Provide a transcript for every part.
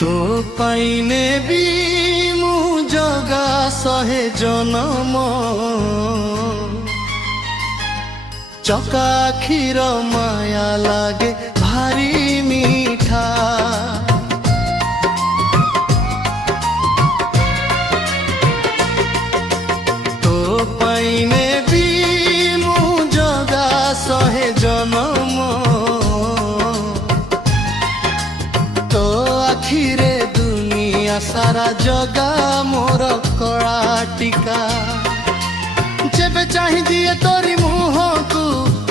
तो पाइने भी मु जगा सहे जनम चका क्षीर माया लागे भारी मीठा तो पाइने भी मु जगा सहे जनम तो आखिरे दुनिया सारा जगा मोर कड़ा टीका जेबे चाहि दिए तोरी मुह को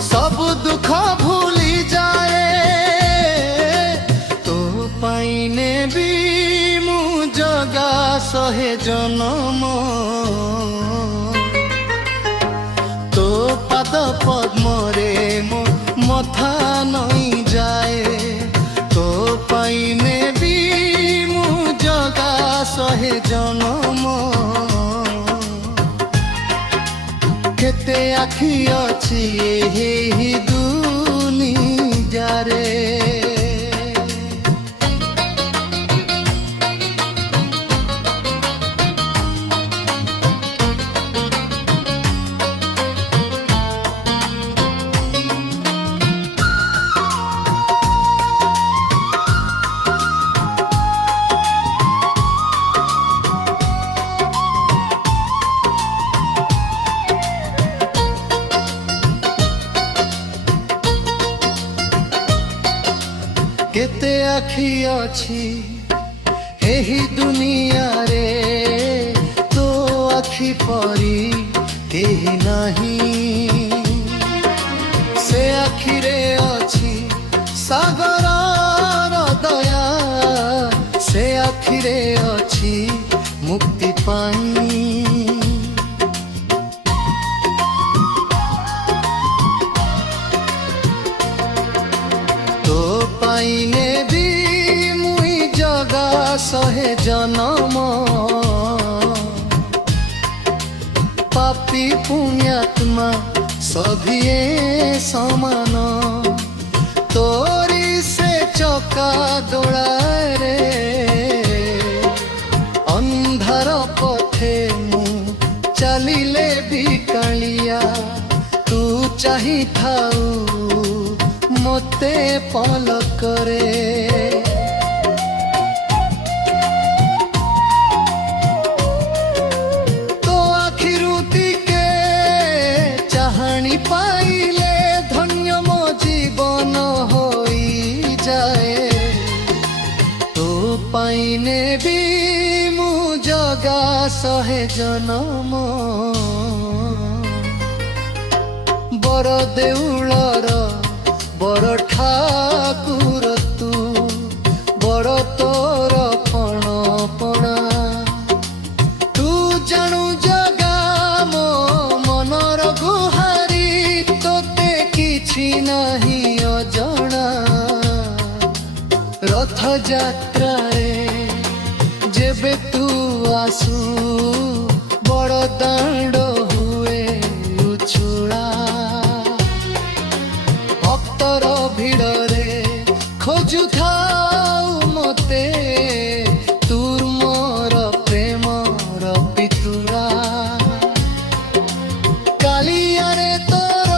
सब दुख भूली जाए तो पाइने भी मु जगा सहे जनम तो पाद पद्म रे मो मथा नई जाए तो पाइने भी मु जगा सहे जनम केते आखि अछि एही दुनिया रे केते आखि अछि एही दुनिया रे तो आखि परी केही नाही से आखि रे अछि सागर दया से आखि रे अछि मुक्ति पाई पाइने भी मुई जगा सहे जनम पापी पुण्यात्मा सभिए समान तोरी से चका दौड़ा रे अंधार पथे मु चलिले भी कालिया तू चाही थाऊ मोते पलक रे तो आखिरुती के चाहनी पाइले धन्य मो जीवन होई जाए तो पाइने भी मु जगा सहे जनम बर देउलर बड़ ठाकुर तू बड़ तोर पण पणा तू जानू जगा मो मनर गुहारी तोते किछि नाही अजणा रथ यात्रा रे जेबे तू आसू बड़ दांड हुए उछुळा भक्तर भिड़ रे खोजु थाऊ मते तूर मोर प्रेमर पितुरा कालिया रे तोर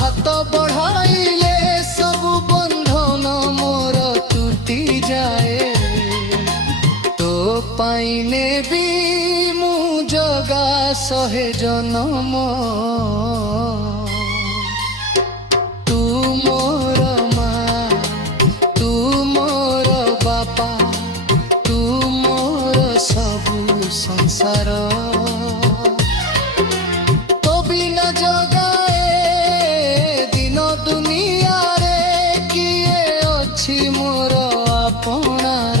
हाथ बढ़ाइले सब बंधन मोर टूटी जाए तो पाइने भी मु जगा सहे जनम संसार तो बिना जगाए दिन दुनिया रे किए अछि मोर आपणार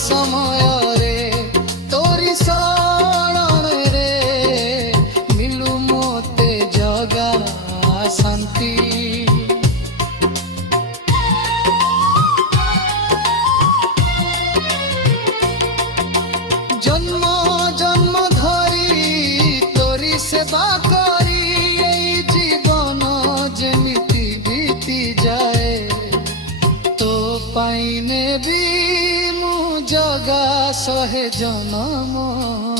ସମୟରେ ତୋରି ଶରଣରେ ମିଳୁ ମୋତେ ଜଗା ଶାନ୍ତି। জন্ম জন্ম ধরি তোরি সেবা করি এই জীবন যেমিতি বিতি যায় তো পাই নেবি মু জগা শহে জনম।